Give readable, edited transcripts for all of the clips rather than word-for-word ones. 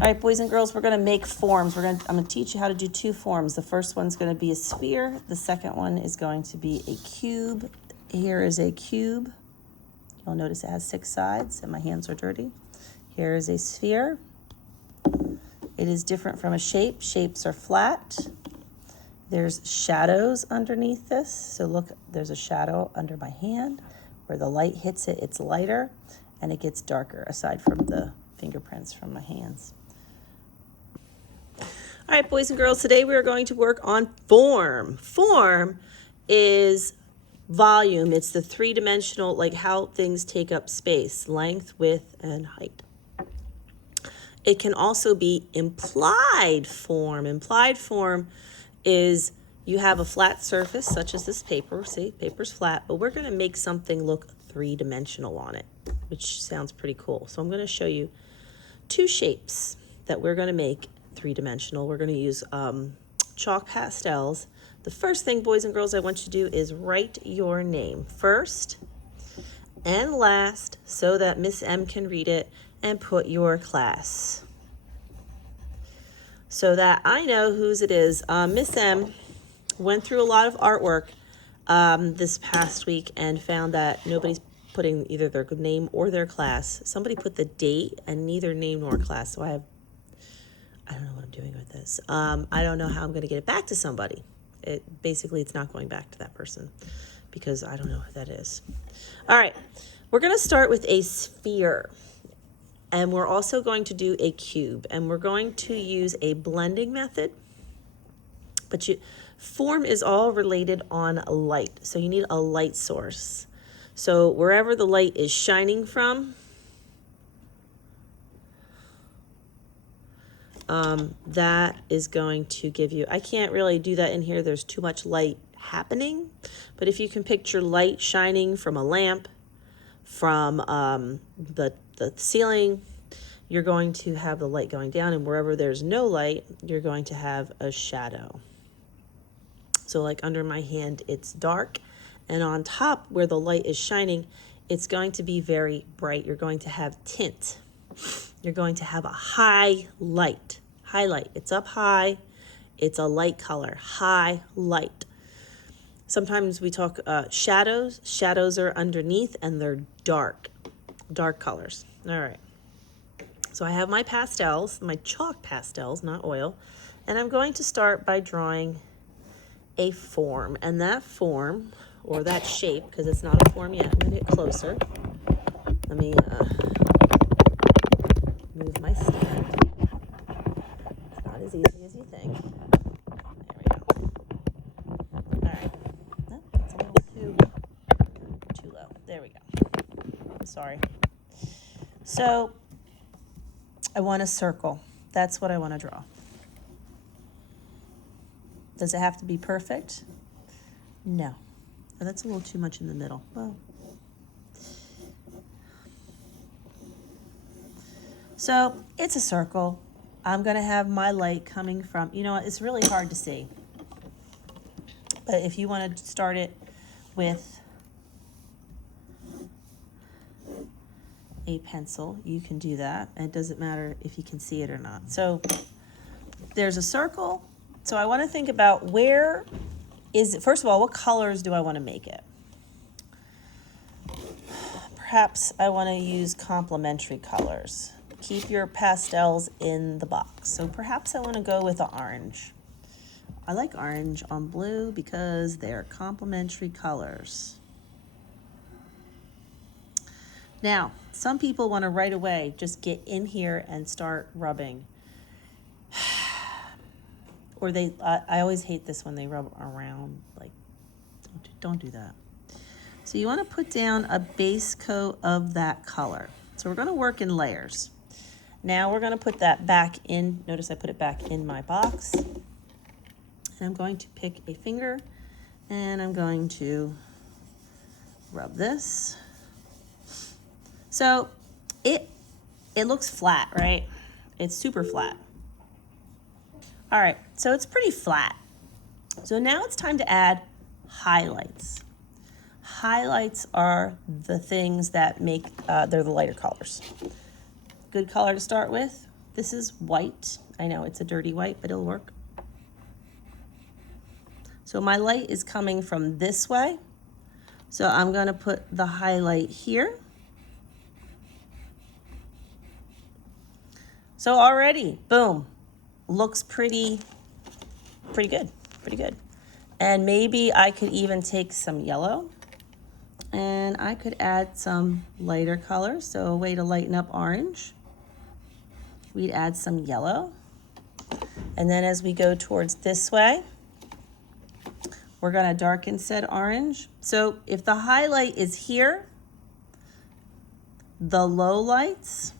All right, boys and girls, we're going to make forms. I'm going to teach you how to do two forms. The first one's going to be a sphere. The second one is going to be a cube. Here is a cube. You'll notice it has 6 sides, and my hands are dirty. Here is a sphere. It is different from a shape. Shapes are flat. There's shadows underneath this. So look, there's a shadow under my hand. Where the light hits it, it's lighter, and it gets darker, aside from the fingerprints from my hands. All right, boys and girls, today we are going to work on form. Form is volume. It's the three-dimensional, like how things take up space, length, width, and height. It can also be implied form. Implied form is you have a flat surface, such as this paper. See, paper's flat, but we're going to make something look three-dimensional on it, which sounds pretty cool. So I'm going to show you 2 shapes that we're going to make three-dimensional. We're going to use chalk pastels. The first thing, boys and girls, I want you to do is write your name first and last so that Miss M can read it, and put your class so that I know whose it is. Miss M went through a lot of artwork this past week and found that nobody's putting either their name or their class. Somebody put the date and neither name nor class. So I don't know what I'm doing with this. I don't know how I'm going to get it back to somebody. Basically, it's not going back to that person because I don't know who that is. All right, we're going to start with a sphere. And we're also going to do a cube, and we're going to use a blending method. But form is all related on light, so you need a light source. So wherever the light is shining from, that is going to give you, I can't really do that in here, there's too much light happening. But if you can picture light shining from a lamp, from the ceiling, you're going to have the light going down, and wherever there's no light, you're going to have a shadow. So like under my hand, it's dark, and on top where the light is shining, it's going to be very bright. You're going to have tint. You're going to have a highlight. Highlight. It's up high. It's a light color. Highlight. Sometimes we talk shadows. Shadows are underneath, and they're dark colors. All right. So I have my pastels, my chalk pastels, not oil, and I'm going to start by drawing a form. And that form, or that shape, because it's not a form yet, I'm going to get closer. Let me move my stand. It's not as easy as you think. There we go. All right. Oh, that's a little too low. There we go. Sorry. So I want a circle. That's what I want to draw. Does it have to be perfect? No. Oh, that's a little too much in the middle. Well, so it's a circle. I'm going to have my light coming from, you know what, it's really hard to see. But if you want to start it with a pencil, you can do that. And it doesn't matter if you can see it or not. So there's a circle. So I want to think about where is it. First of all, what colors do I want to make it? Perhaps I want to use complementary colors. Keep your pastels in the box. So perhaps I want to go with the orange. I like orange on blue because they're complementary colors. Now, some people want to right away just get in here and start rubbing. Or I always hate this when they rub around, like, don't do that. So you want to put down a base coat of that color. So we're going to work in layers. Now we're going to put that back in. Notice I put it back in my box. And I'm going to pick a finger, and I'm going to rub this. So it looks flat, right? It's super flat. All right, so it's pretty flat. So now it's time to add highlights. Highlights are the things that make, they're the lighter colors. Good color to start with. This is white. I know it's a dirty white, but it'll work. So my light is coming from this way. So I'm going to put the highlight here. So already, boom, looks pretty good, pretty good. And maybe I could even take some yellow and I could add some lighter colors. So a way to lighten up orange, we'd add some yellow. And then as we go towards this way, we're gonna darken said orange. So if the highlight is here, the low lights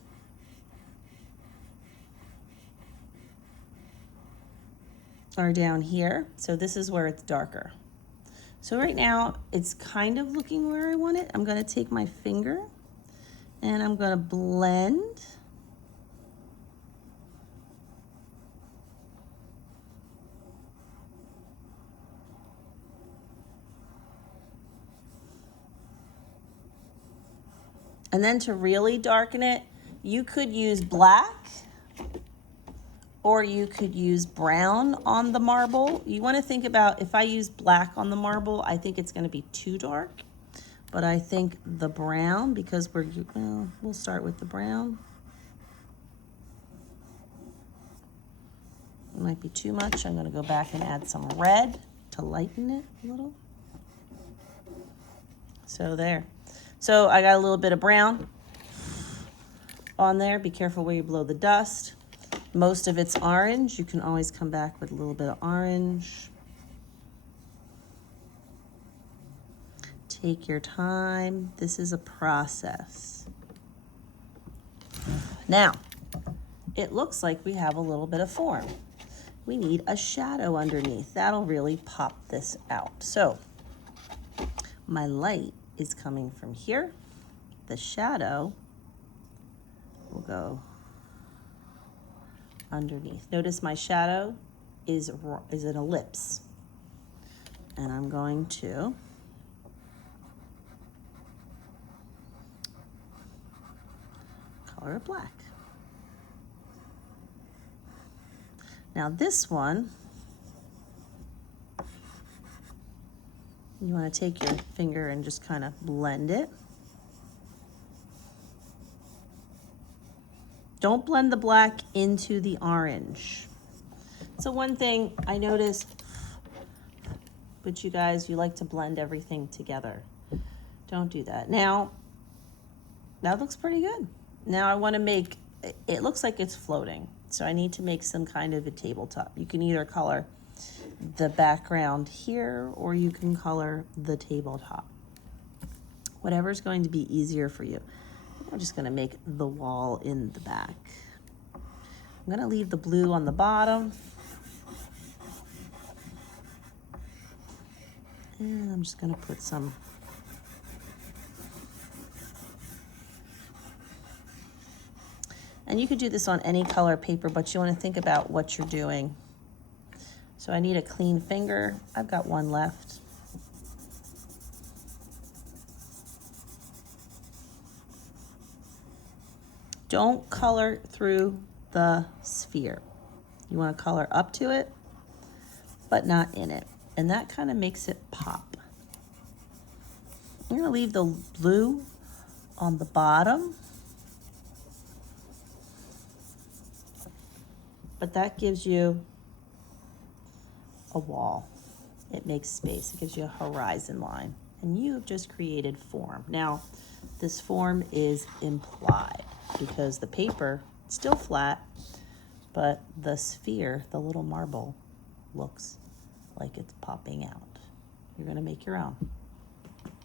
are down here. So this is where it's darker. So right now it's kind of looking where I want it. I'm gonna take my finger and I'm gonna blend. And then to really darken it, you could use black or you could use brown on the marble. You want to think about, if I use black on the marble, I think it's going to be too dark. But I think the brown, because we'll start with the brown. It might be too much. I'm going to go back and add some red to lighten it a little. So there. So I got a little bit of brown on there. Be careful where you blow the dust. Most of it's orange. You can always come back with a little bit of orange. Take your time. This is a process. Now, it looks like we have a little bit of form. We need a shadow underneath. That'll really pop this out. So my light is coming from here. The shadow will go underneath. Notice my shadow is an ellipse. And I'm going to color it black. Now this one, you want to take your finger and just kind of blend it. Don't blend the black into the orange. So one thing I noticed, but you guys, you like to blend everything together. Don't do that. Now, that looks pretty good. Now I want to make, it looks like it's floating. So I need to make some kind of a tabletop. You can either color the background here or you can color the tabletop. Whatever's going to be easier for you. I'm just going to make the wall in the back. I'm going to leave the blue on the bottom. And I'm just going to put some and you could do this on any color paper, but you want to think about what you're doing. So I need a clean finger. I've got one left. Don't color through the sphere. You want to color up to it, but not in it. And that kind of makes it pop. I'm going to leave the blue on the bottom. But that gives you a wall. It makes space. It gives you a horizon line. And you have just created form. Now, this form is implied because the paper is still flat, but the sphere, the little marble, looks like it's popping out. You're going to make your own.